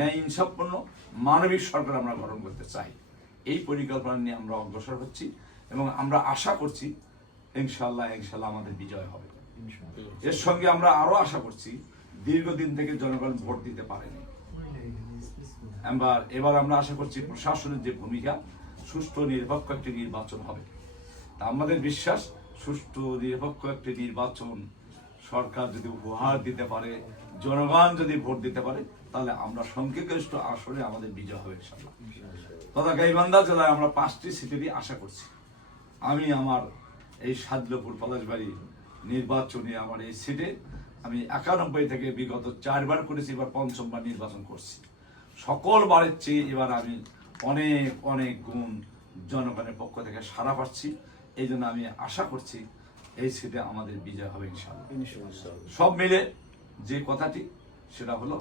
ন্যায় ইনসাফপূর্ণ মানবিক সরকার আমরা গঠন করতে চাই। এই পরিকল্পনা নিয়ে আমরা অগ্রসর হচ্ছি এবং আমরা আশা করছি ইনশাল্লাহ আমাদের বিজয় হবে। এর সঙ্গে আমরা আরো আশা করছি, দীর্ঘদিন থেকে জনগণ ভোট দিতে পারেনি, এবার আমরা আশা করছি প্রশাসনের যে ভূমিকা, সুষ্ঠু নিরপেক্ষ একটি নির্বাচন হবে। তা আমাদের বিশ্বাস, সুষ্ঠু নিরপেক্ষ একটি নির্বাচন সরকার যদি উপহার দিতে পারে, জনগণ যদি ভোট দিতে পারে, তাহলে আমরা সংখ্যাগরিষ্ঠ আসনে আমাদের বিজয় হবে ইনশাআল্লাহ। তথা গাইবান্ধা জেলায় আমরা 5টি সিটেরই আশা করছি। আমি আমার এই সাদলপুর পলাশবাড়ি নির্বাচনে আমার এই সিটে আমি 91 থেকে বিগত 4 বার করেছি, এবার 5বার নির্বাচন করছি। সকল বারের চেয়ে এবার আমি অনেক গুণ জনগণের পক্ষ থেকে সাড়া পাচ্ছি। এই জন্য আমি আশা করছি এই সিটে আমাদের বিজয় হবে ইনশাআল্লাহ। সব মিলে যে কথাটি, সেটা হলো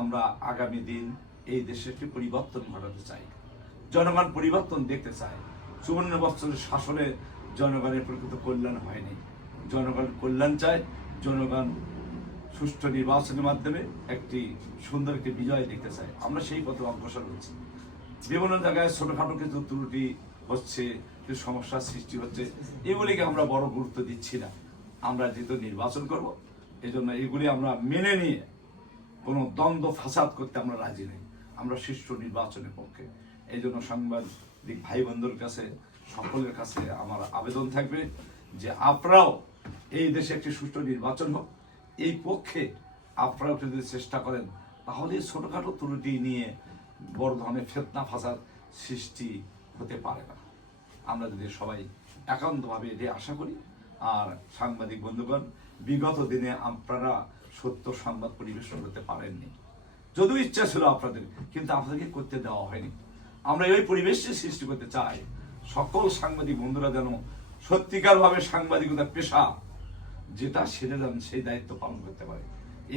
আমরা আগামী দিন এই দেশে একটি পরিবর্তন ঘটাতে চাই। জনগণ পরিবর্তন দেখতে চায়। 54 বছরের শাসনে জনগণের প্রকৃত কল্যাণ হয়নি। জনগণ কল্যাণ চায়, জনগণ সুষ্ঠু নির্বাচনের মাধ্যমে একটি সুন্দর একটি বিজয় দেখতে চায়। আমরা সেই পথে অগ্রসর হচ্ছি। বিভিন্ন জায়গায় ছোটখাটো কিছু ত্রুটি হচ্ছে, কিছু সমস্যার সৃষ্টি হচ্ছে, এগুলিকে আমরা বড় গুরুত্ব দিচ্ছি না। আমরা যেহেতু নির্বাচন করব, এই জন্য এগুলি আমরা মেনে নিয়ে কোনো দ্বন্দ্ব ফাসাদ করতে আমরা রাজি নেই। আমরা সুষ্ঠু নির্বাচনের পক্ষে। এই জন্য সাংবাদিক ভাই বন্ধুর কাছে, সকলের কাছে আমার আবেদন থাকবে যে আপনারাও এই দেশে একটি সুষ্ঠু নির্বাচন হোক, এই পক্ষে আপনারাও যদি চেষ্টা করেন, তাহলে ছোটখাটো ত্রুটি নিয়ে বড় ধরনের ফিতনা ফাসাদ সৃষ্টি হতে পারে না। আমরা যদি সবাই একান্তভাবে এটি আশা করি। আর সাংবাদিক বন্ধুগণ, বিগত দিনে আপনারা সত্য সংবাদ পরিবেশন করতে পারেননি, যদিও ইচ্ছা ছিল আপনাদের, কিন্তু আপনাদেরকে করতে দেওয়া হয়নি। আমরা এই পরিবেশটি সৃষ্টি করতে চাই, সকল সাংবাদিক বন্ধুরা যেন সত্যিকার ভাবে সাংবাদিকতার পেশা যেটা, সেটা যেন সেই দায়িত্ব পালন করতে পারে।